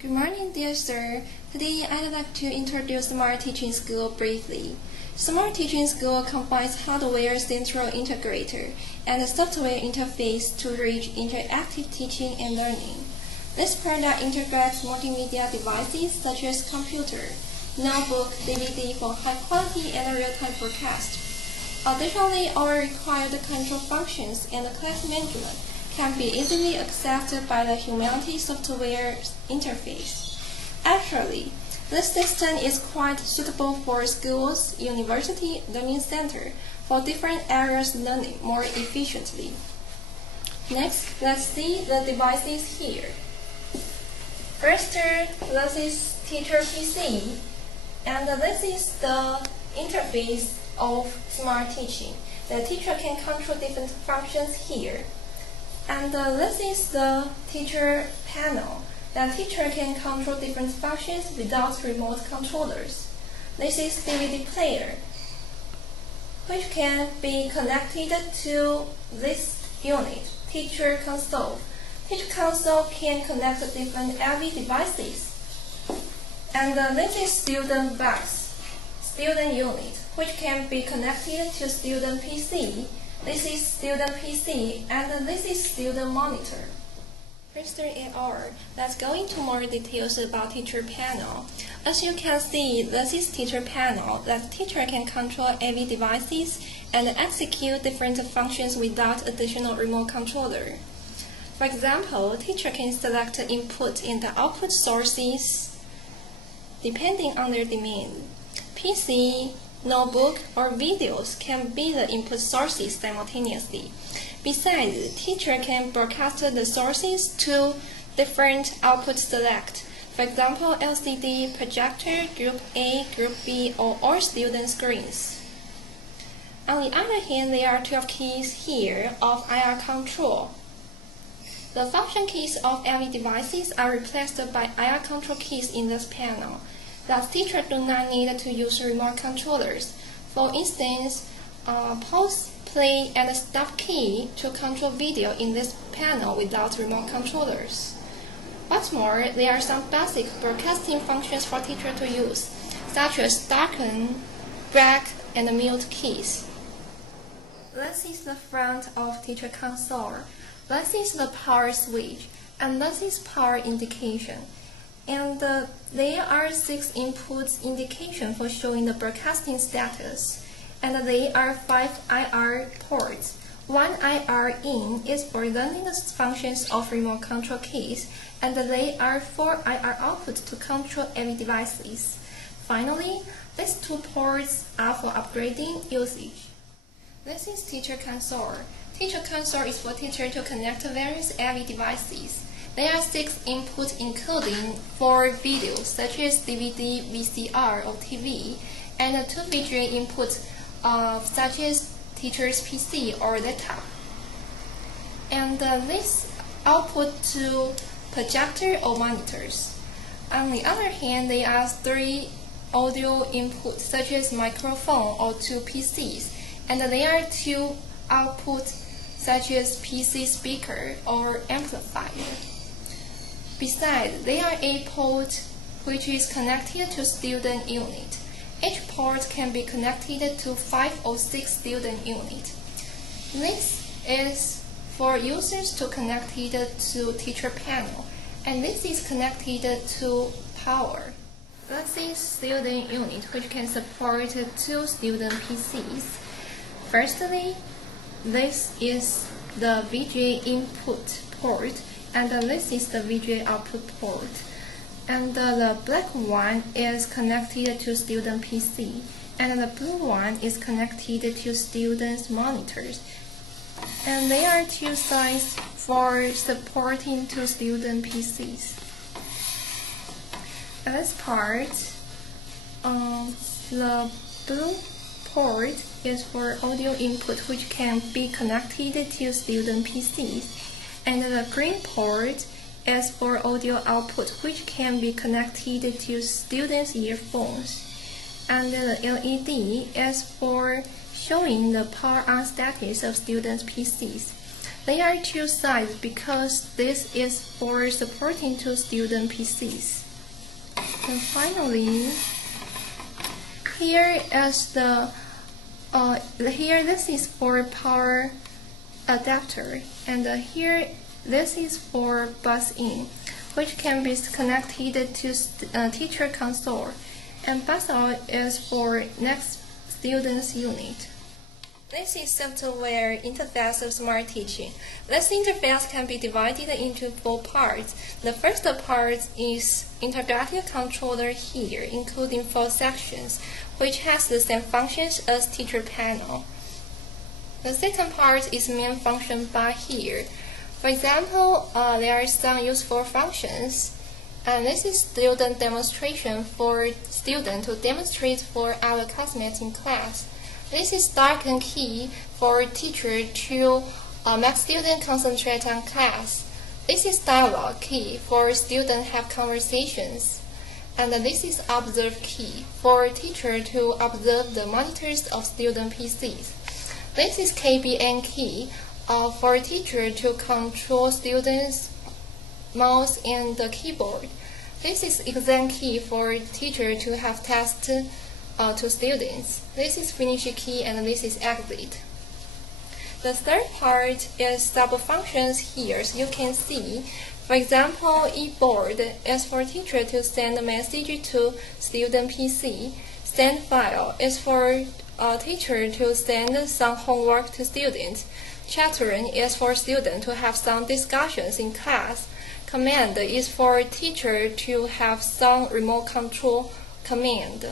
Good morning, dear sir. Today, I'd like to introduce Smart Teaching School briefly. Smart Teaching School combines hardware central integrator and a software interface to reach interactive teaching and learning. This product integrates multimedia devices such as computer, notebook, DVD for high-quality and real-time broadcast. Additionally, all required control functions and class management can be easily accessed by the Humanity software interface. Actually, this system is quite suitable for schools, university, learning center for different areas learning more efficiently. Next, let's see the devices here. First, this is teacher PC, and this is the interface of Smart Teaching. The teacher can control different functions here. And this is the teacher panel. The teacher can control different functions without remote controllers. This is DVD player, which can be connected to this unit, teacher console. Teacher console can connect different AV devices. And this is student box, student unit, which can be connected to student PC. This is student PC, and this is student monitor. Mr. AR, let's go into more details about teacher panel. As you can see, this is teacher panel that teacher can control AV devices and execute different functions without additional remote controller. For example, teacher can select input and output sources depending on their demand. PC, notebook, or videos can be the input sources simultaneously. Besides, teacher can broadcast the sources to different output select. For example, LCD, projector, Group A, Group B, or all student screens. On the other hand, there are 12 keys here of IR control. The function keys of AV devices are replaced by IR control keys in this panel. Thus, teachers do not need to use remote controllers. For instance, pause, play, and stop key to control video in this panel without remote controllers. What's more, there are some basic broadcasting functions for teachers to use, such as darken, drag, and mute keys. This is the front of teacher console. This is the power switch, and this is power indication. And there are 6 inputs indication for showing the broadcasting status. And there are 5 IR ports. 1 IR in is for learning the functions of remote control keys, and there are 4 IR outputs to control AV devices. Finally, these 2 ports are for upgrading usage. This is teacher console. Teacher console is for teacher to connect various AV devices. There are 6 inputs including 4 videos such as DVD, VCR, or TV, and 2 visual inputs such as teacher's PC or laptop. And this output to projector or monitors. On the other hand, there are 3 audio inputs such as microphone or 2 PCs, and there are 2 outputs such as PC speaker or amplifier. Besides, there are 8 ports which is connected to student unit. Each port can be connected to 5 or 6 student units. This is for users to connect it to teacher panel, and this is connected to power. This is student unit which can support 2 student PCs. Firstly, this is the VGA input port, and this is the VGA output port. And the black one is connected to student PC, and the blue one is connected to students' monitors. And there are 2 sides for supporting 2 student PCs. At this part, the blue port is for audio input which can be connected to student PCs, and the green port is for audio output which can be connected to students' earphones. And the LED is for showing the power on status of students' PCs. There are two sides because this is for supporting two student PCs. And finally, here is this is for power adapter, and here this is for bus in, which can be connected to teacher console, and bus out is for next student's unit. This is software interface of smart teaching. This interface can be divided into 4 parts. The first part is integrated controller here, including 4 sections, which has the same functions as teacher panel. The second part is main function bar here. For example, there are some useful functions, and this is student demonstration for students to demonstrate for our classmates in class. This is darken key for teacher to make students concentrate on class. This is dialogue key for students have conversations. And this is observe key for teacher to observe the monitors of student PCs. This is KBN key for teacher to control students' mouse and the keyboard. This is exam key for teacher to have tests to students. This is finish key and this is exit. The third part is sub-functions here, so you can see. For example, e-board is for teacher to send a message to student PC. Send file is for teacher to send some homework to students. Chat room is for student to have some discussions in class. Command is for teacher to have some remote control command.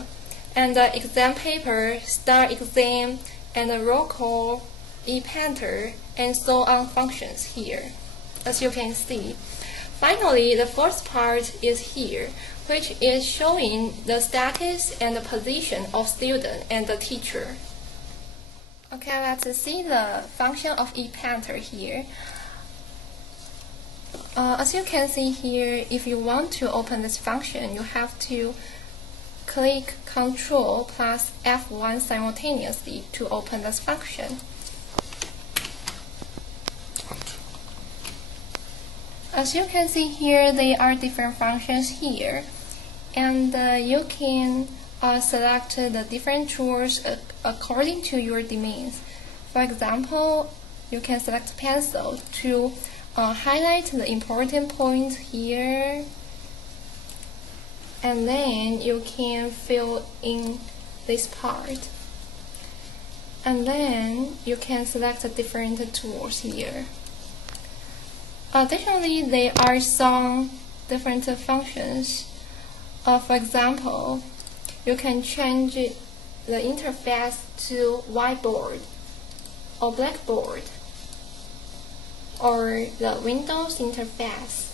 And the exam paper, star exam, and the roll call, e-painter, and so on functions here, as you can see. Finally, the fourth part is here, which is showing the status and the position of student and the teacher. Okay, let's see the function of e-painter here. As you can see here, if you want to open this function, you have to click Ctrl plus F1 simultaneously to open this function. As you can see here, there are different functions here, and you can select the different tools according to your demands. For example, you can select pencil to highlight the important points here, and then you can fill in this part. And then you can select the different tools here. Additionally, there are some different functions. For example, you can change the interface to whiteboard or blackboard or the Windows interface.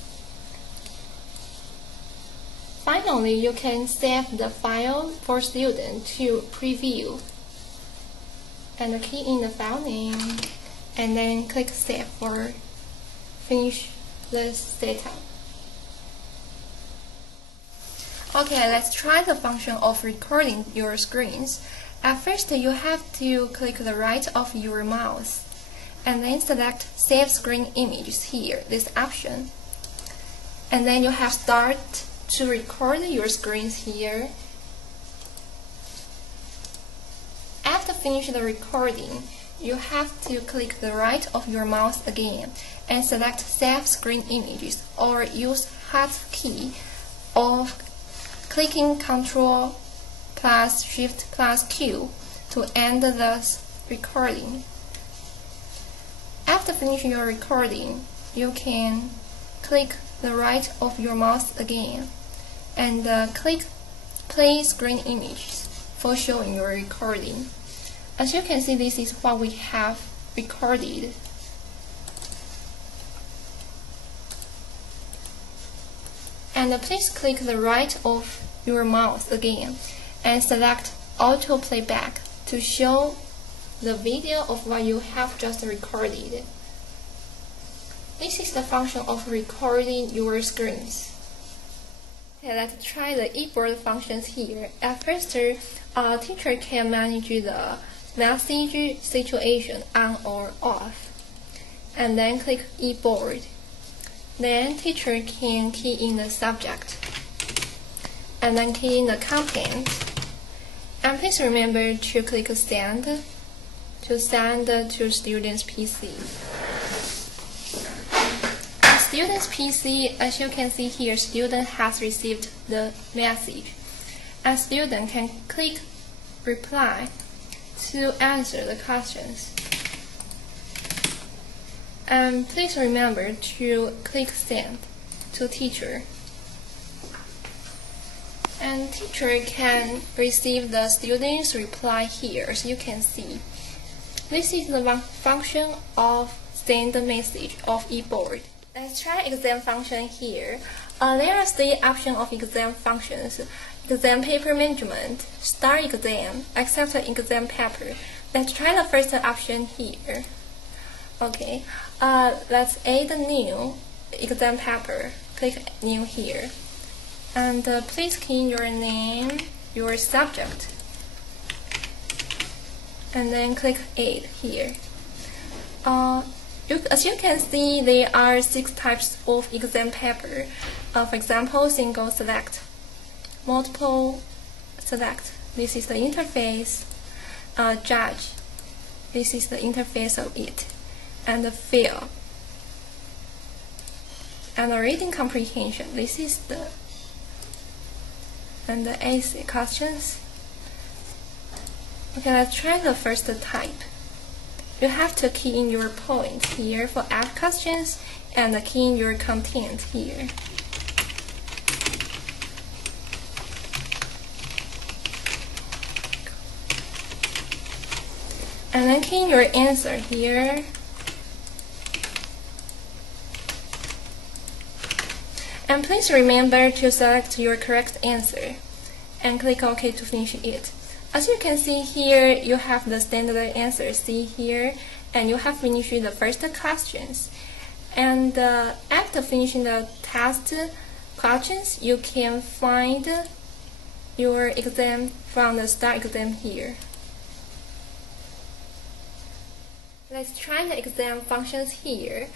Finally, you can save the file for students to preview and key in the file name and then click Save for finish this setup. Okay, let's try the function of recording your screens. At first, you have to click the right of your mouse and then select Save Screen Images here, this option. And then you have Start to record your screens here. After finish the recording, you have to click the right of your mouse again and select Save Screen Images, or use hotkey or clicking Ctrl plus Shift plus Q to end the recording. After finishing your recording, you can click the right of your mouse again and click Play Screen Images for showing your recording. As you can see, this is what we have recorded. And please click the right of your mouse again and select Auto Playback to show the video of what you have just recorded. This is the function of recording your screens. Okay, let's try the e-board functions here. At first, teacher can manage the message situation on or off. and then click e-board. Then teacher can key in the subject, and then key in the content. And please remember to click send to send to student's PC. On student's PC, as you can see here, student has received the message. And student can click reply to answer the questions. And please remember to click send to teacher. And teacher can receive the student's reply here, as you can see. This is the function of send message of e-board. Let's try exam function here. There are 3 options of exam functions: exam paper management, start exam, accept exam paper. Let's try the first option here. Okay, let's add a new exam paper. Click new here. And please key in your name, your subject. And then click add here. As you can see, there are 6 types of exam paper. For example, single select, multiple select. This is the interface. Judge. This is the interface of it. And the fill. And the reading comprehension. This is the and the AC questions. Okay, let's try the first type. You have to key in your point here for add questions and key in your content here. And then key in your answer here. And please remember to select your correct answer and click OK to finish it. As you can see here, you have the standard answer C here, and you have finished the first questions. And after finishing the test questions, you can find your exam from the start exam here. Let's try the exam functions here.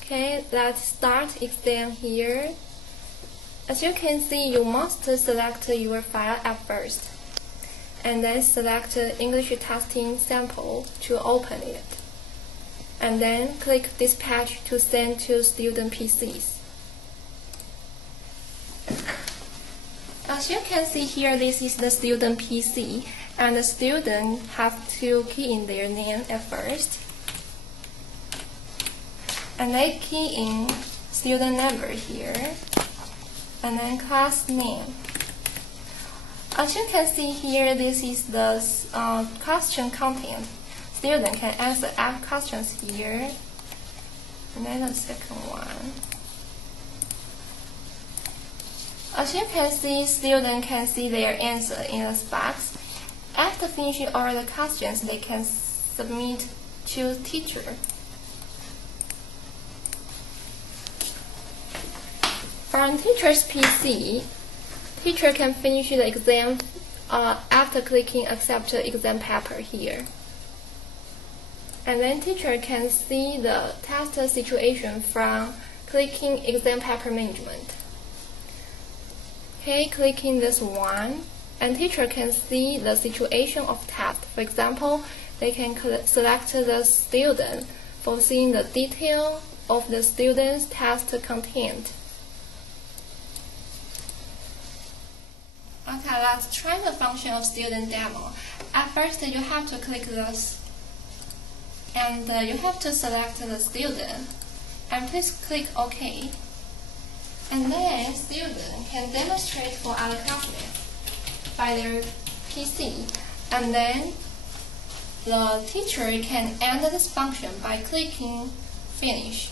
Okay, let's start exam here. As you can see, you must select your file at first, and then select English testing sample to open it, and then click dispatch to send to student PCs. As you can see here, this is the student PC, and the student have to key in their name at first, and they key in student number here, and then class name. As you can see here, this is the question content. Student can answer add questions here, and then the second one. As you can see, student can see their answer in this box. After finishing all the questions, they can submit to teacher. From teacher's PC, teacher can finish the exam after clicking accept exam paper here. And then teacher can see the test situation from clicking exam paper management. Okay, clicking this one, and teacher can see the situation of test. For example, they can select the student for seeing the detail of the student's test content. Okay, let's try the function of student demo. At first, you have to click this, and you have to select the student, and please click OK. And then student can demonstrate for other classmates by their PC, and then the teacher can end this function by clicking Finish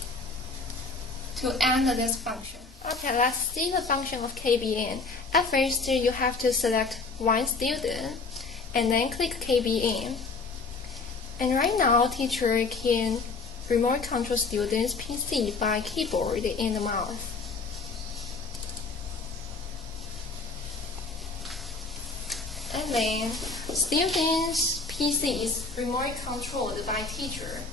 to end this function. Okay, let's see the function of KBN. At first, you have to select one student and then click KBN. And right now, teacher can remote control student's PC by keyboard and mouse. And then, student's PC is remote controlled by teacher.